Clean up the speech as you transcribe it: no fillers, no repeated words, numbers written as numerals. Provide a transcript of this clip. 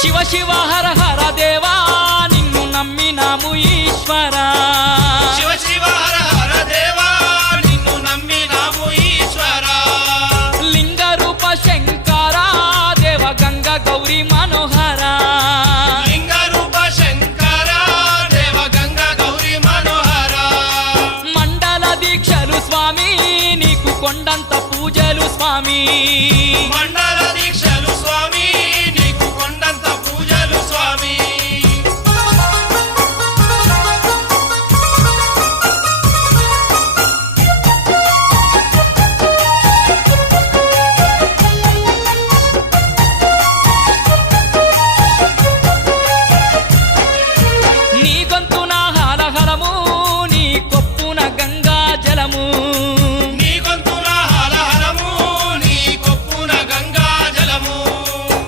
శివ శివ హర హర దేవా నిన్ను నమ్మినాము ఈశ్వరా శివ శివ హర హర దేవా నిన్ను నమ్మినాము ఈశ్వరా లింగ రూప శంకరా దేవ గంగ గౌరీ మనోహరా లింగ రూప శంకరా దేవ గంగ గౌరీ మనోహరా మండల దీక్షలు స్వామి నీకు కొండంత పూజలు స్వామి మండల